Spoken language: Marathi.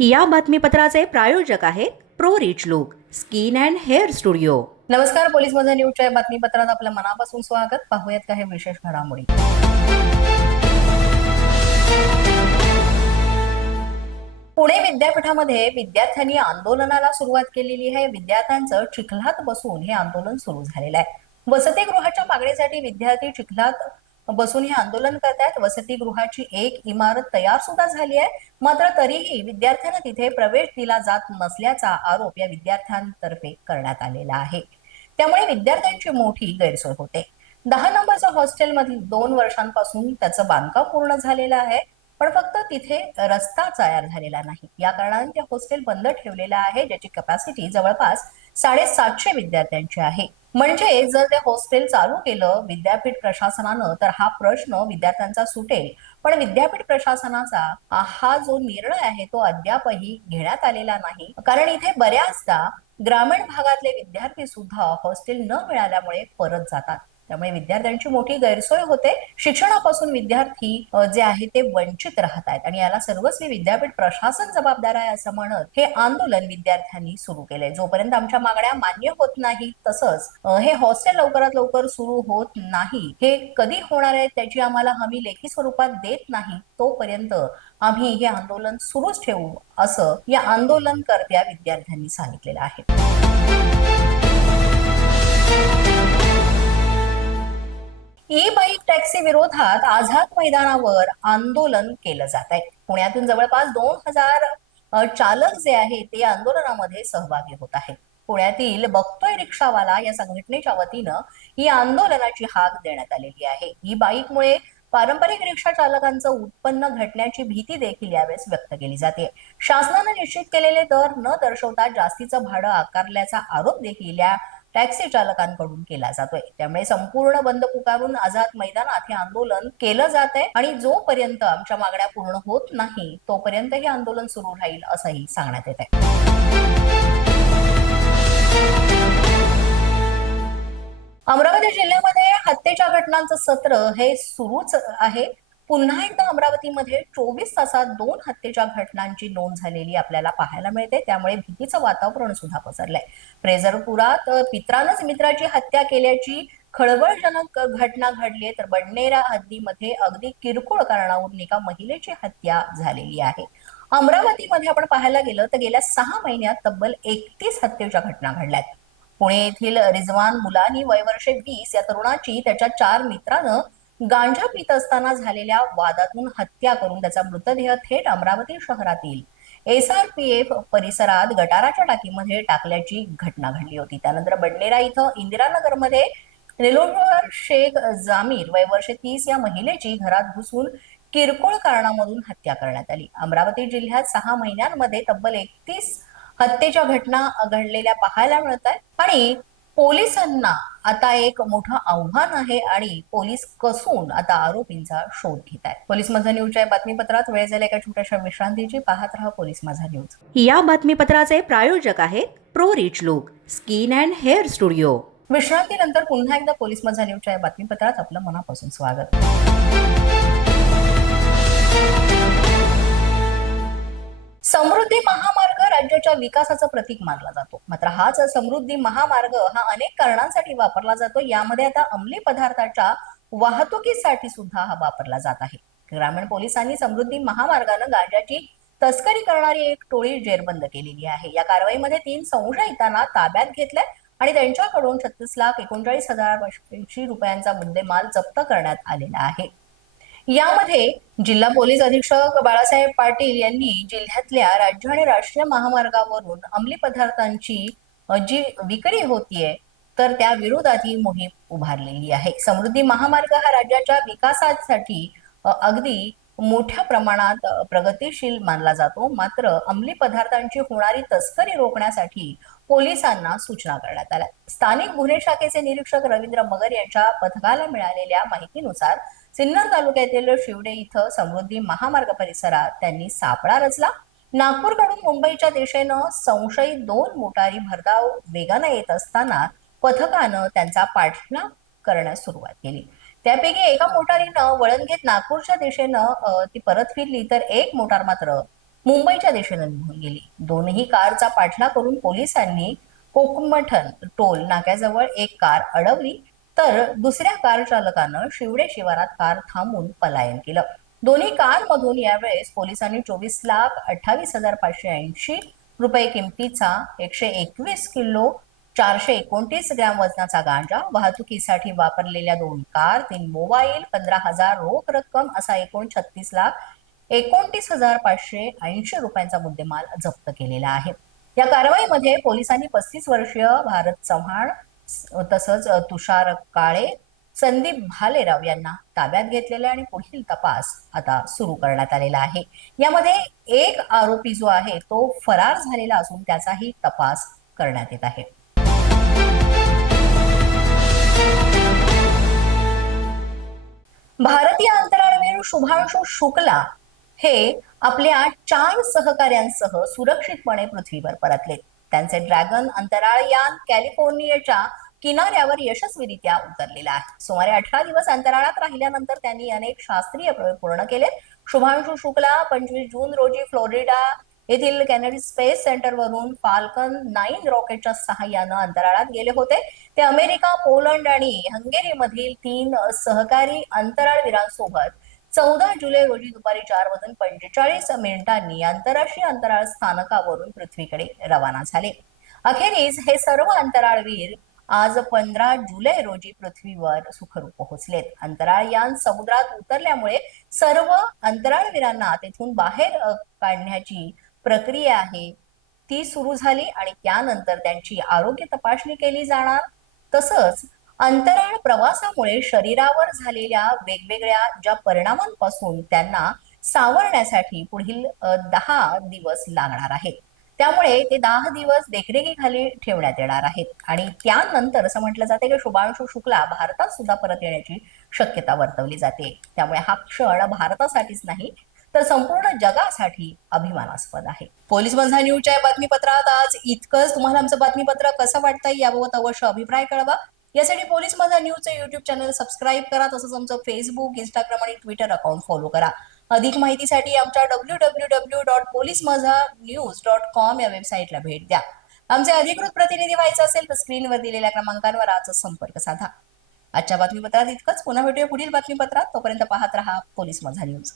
या बातमीपत्राचे प्रायोजक आहेत pro rich look skin and hair studio. नमस्कार, पोलीस माझा न्यूजच्या या बातमीपत्रात आपलं मनापासून स्वागत। पाहूयात काही विशेष घडामोडी। पुणे विद्यापीठामध्ये विद्यार्थ्यांनी आंदोलनाला सुरुवात केलेली आहे। विद्यार्थ्यांचं चिखलात बसून हे आंदोलन सुरू झालेलं आहे। वसतिगृहाच्या मागणीसाठी विद्यार्थी चिखलात बसून हे आंदोलन करतात। वसतिगृहाची एक इमारत तयार सुद्धा झाली आहे, मात्र तरीही विद्यार्थ्यांना तिथे प्रवेश दिला जात नसल्याचा आरोप या विद्यार्थ्यांतर्फे करण्यात आलेला आहे। त्यामुळे विद्यार्थ्यांची मोठी गैरसोय होते। 10 नंबरच्या हॉस्टेलमधील 2 वर्षांपासून त्याचं बांधकाम पूर्ण झालेलं आहे, पण फक्त तिथे रस्ता तयार झालेला नाही। या कारणाने ते हॉस्टेल बंद ठेवलेलं आहे, ज्याची कॅपॅसिटी जवळपास 750 विद्यार्थ्यांची आहे। म्हणजे जर ते हॉस्टेल चालू केलं विद्यापीठ प्रशासनानं तर हा प्रश्न विद्यार्थ्यांचा सुटेल, पण विद्यापीठ प्रशासनाचा हा जो निर्णय आहे तो अद्यापही घेण्यात आलेला नाही। कारण इथे बऱ्याचदा ग्रामीण भागातले विद्यार्थी सुद्धा हॉस्टेल न मिळाल्यामुळे परत जातात। त्यामुळे विद्यार्थ्यांची मोठी गैरसोय होते। शिक्षणापासून विद्यार्थी जे आहे ते वंचित राहत आहेत आणि याला सर्वस्वी विद्यापीठ प्रशासन जबाबदार आहे असं म्हणत हे आंदोलन विद्यार्थ्यांनी सुरू केलंय। जोपर्यंत आमच्या मागण्या मान्य होत नाही, तसंच हे हॉस्टेल लवकरात लवकर सुरू होत नाही, हे कधी होणार आहे त्याची आम्हाला हमी लेखी स्वरूपात देत नाही, तोपर्यंत आम्ही हे आंदोलन सुरूच ठेवू असं या आंदोलनकर्त्या विद्यार्थ्यांनी सांगितलेलं आहे। ई बाईक टॅक्सी विरोधात आझाद मैदानावर आंदोलन केलं जात आहे। पुण्यातून जवळपास 2000 चालक जे आहेत ते आंदोलनामध्ये सहभागी होत आहेत। पुण्यातील बघतोय रिक्षावाला या संघटनेच्या वतीनं ही आंदोलनाची हाक देण्यात आलेली आहे। ई बाईकमुळे पारंपरिक रिक्षा चालकांचं उत्पन्न घटण्याची भीती देखील यावेळेस व्यक्त केली जाते। शासनाने निश्चित केलेले दर न दर्शवता जास्तीचं भाडं आकारल्याचा आरोप देखील या टॅक्सी चालकांकडून केला जातोय। त्यामुळे संपूर्ण बंद पुकारून आझाद मैदानात हे आंदोलन केलं जात आहे आणि जोपर्यंत आमच्या मागण्या पूर्ण होत नाही तोपर्यंत हे आंदोलन सुरू राहील असंही सांगण्यात येत आहे। अमरावती जिल्ह्यामध्ये हत्येच्या घटनांचं सत्र हे सुरूच आहे। पुन्हा एकदा अमरावतीमध्ये 24 तासात 2 हत्येच्या घटनांची नोंद झालेली आपल्याला पाहायला मिळते। त्यामुळे भीतीचं वातावरण सुद्धा पसरलंय। फ्रेझरपुरात पित्रानंच मित्राची हत्या केल्याची खळबळजनक घटना घडली, तर बडनेरा हद्दीमध्ये अगदी किरकोळ कारणावरून एका महिलेची हत्या झालेली आहे। अमरावतीमध्ये आपण पाहायला गेलं तर गेल्या 6 महिन्यात तब्बल 31 हत्येच्या घटना घडल्यात। पुणे येथील रिजवान मुलानी वय वर्षे 20 या तरुणाची त्याच्या 4 मित्रांनं गांजा पित असताना झालेल्या वादातून हत्या करून त्याचा मृतदेह थेट अमरावती शहरातील SRPF परिसरात गटाराच्या टाकीमध्ये टाकल्याची घटना घडली होती। त्यानंतर बडनेरा इथं इंदिरानगरमध्ये निलोफर शेख जामीर वय वर्षे 30 या महिलेची घरात घुसून किरकोळ कारणामधून हत्या करण्यात आली। अमरावती जिल्ह्यात 6 महिन्यांमध्ये तब्बल 31 हत्येच्या घटना घडलेल्या पाहायला मिळत आहेत आणि पोलिसांना आता एक मोठं आव्हान आहे आणि पोलीस कसून आता आरोपींचा शोध घेत आहेत। पोलीस माझा न्यूजच्या बातमीपत्रात वेळ झाला एका छोट्याशा विश्रांतीची। पाहत रहा पोलीस माझा न्यूज। या बातमीपत्राचे प्रायोजक आहेत pro rich look skin and hair studio. विश्रांतीनंतर पुन्हा एकदा पोलीस माझा न्यूजच्या या बातमीपत्रात आपलं मनापासून स्वागत। समृद्धी महामार्ग राज्याच्या विकासाचं प्रतीक मानला जातो, मात्र हाच समृद्धी महामार्ग हा अनेक कारणांसाठी वापरला जातो। यामध्ये आता अंमली पदार्थाच्या वाहतुकीसाठी सुद्धा हा वापरला जात आहे। ग्रामीण पोलिसांनी समृद्धी महामार्गानं गांजाची तस्करी करणारी एक टोळी जेरबंद केलेली आहे। या कारवाईमध्ये 3 संशयितांना ताब्यात घेतलंय आणि त्यांच्याकडून 36,39,080 रुपयांचा मुद्देमाल जप्त करण्यात आलेला आहे। यामध्ये जिल्हा पोलीस अधीक्षक बाळासाहेब पाटील यांनी जिल्ह्यातल्या राज्य आणि राष्ट्रीय महामार्गावरून अंमली पदार्थांची जी विक्री होतीये तर त्या विरोधात ही मोहीम उभारलेली आहे। समृद्धी महामार्ग हा राज्याच्या विकासासाठी अगदी मोठ्या प्रमाणात प्रगतिशील मानला जातो, मात्र अंमली पदार्थांची होणारी तस्करी रोखण्यासाठी पोलिसांना सूचना करण्यात आल्या। स्थानिक गुन्हे शाखेचे निरीक्षक रवींद्र मगर यांच्या पथकाला मिळालेल्या माहितीनुसार सिन्नर तालुक्यातील शिवडे इथं समृद्धी महामार्ग परिसरात त्यांनी सापळा रचला। नागपूरकडून मुंबईच्या दिशेनं संशयित 2 मोटारी भरधाव वेगाने येत असताना पथकानं त्यांचा पाठलाग करण्यास सुरुवात केली। त्यापैकी एका मोटारीनं वळण घेत नागपूरच्या दिशेनं ती परत फिरली, तर एक मोटार मात्र मुंबईच्या दिशेने निघून गेली. दोन्ही कारचा पाठलाग करून पोलिसांनी कोकमठण टोल नाक्याजवळ एक कार अडवली, तर दुसऱ्या कार चालकानं शिवडे शिवारात कार थांबवून पलायन केलं. दोन्ही कारमधून यावेळेस पोलिसांनी 24,28,580 रुपये किमतीचा 121 किलो 429 ग्रॅम वजनाचा गांजा, वाहतुकीसाठी वापरलेल्या 2 कार, 3 मोबाईल, 15,000 रोख रक्कम असा एकूण 36,29,580 रुपयांचा मुद्देमाल जप्त केलेला आहे. या कारवाईमध्ये पोलिसांनी 35 वर्षीय भारत चव्हाण तसंच तुषार काळे, संदीप भालेराव यांना ताब्यात घेतलेला आणि पुढील तपास आता सुरू करण्यात आलेला आहे. यामध्ये एक आरोपी जो आहे तो फरार झालेला असून त्याचाही तपास करण्यात येत आहे. भारतीय अंतराळवीर शुभांशु शुक्ला हे आपल्या 4 सहकाऱ्यांसह सुरक्षितपणे पृथ्वीवर परतले. त्यांचे ड्रॅगन अंतराळ यान कॅलिफोर्नियाच्या किनाऱ्यावर यशस्वीरित्या उतरलेला आहे. सुमारे 18 दिवस अंतराळात राहिल्यानंतर त्यांनी अनेक शास्त्रीय प्रयोग पूर्ण केले. शुभांशु शुक्ला 25 जून रोजी फ्लोरिडा येथील केनेडी स्पेस सेंटरवरून फाल्कन 9 रॉकेटच्या सहाय्यानं अंतराळात गेले होते. ते अमेरिका, पोलंड आणि हंगेरीमधील 3 सहकारी अंतराळवीरांसोबत 14 जुलै रोजी दुपारी 4:45 आंतरराष्ट्रीय अंतराळ स्थानकावरून पृथ्वीकडे रवाना झाले. अखेरीस हे सर्व अंतराळवीर आज 15 जुलै रोजी पृथ्वीवर सुखरूप पोहोचलेत. अंतराळ यान समुद्रात उतरल्यामुळे सर्व अंतराळवीरांना तेथून बाहेर काढण्याची प्रक्रिया आहे ती सुरू झाली आणि त्यानंतर त्यांची आरोग्य तपासणी केली जाणार. तसंच अंतराळ प्रवासामुळे शरीरावर झालेल्या वेगवेगळ्या ज्या परिणामांपासून त्यांना सावरण्यासाठी पुढील 10 दिवस लागणार आहेत. त्यामुळे ते 10 दिवस देखरेखीखाली ठेवण्यात येणार आहेत आणि त्यानंतर असं म्हटलं जाते की शुभांशु शुक्ला भारतात सुद्धा परत येण्याची शक्यता वर्तवली जाते. त्यामुळे हा क्षण भारतासाठीच नाही तर संपूर्ण जगासाठी अभिमानास्पद आहे. पोलीस माझा न्यूजच्या बातमीपत्रात आज इतकंच. तुम्हाला आमचं बातमीपत्र कसं वाटतंय याबाबत अवश्य अभिप्राय कळवा. यासाठी पोलीस माझा न्यूजचं युट्यूब चॅनल सबस्क्राईब करा. तसंच आमचं फेसबुक, इंस्टाग्राम आणि ट्विटर अकाउंट फॉलो करा. अधिक माहितीसाठी आमच्या www.policemazhanews.com या वेबसाईटला भेट द्या. आमचे अधिकृत प्रतिनिधी व्हायचं असेल तर स्क्रीनवर दिलेल्या क्रमांकांवर आजच संपर्क साधा. आजच्या बातमीपत्रात इतकंच. पुन्हा भेटूया पुढील बातमीपत्रात. तोपर्यंत पाहत रहा पोलीस माझा न्यूज.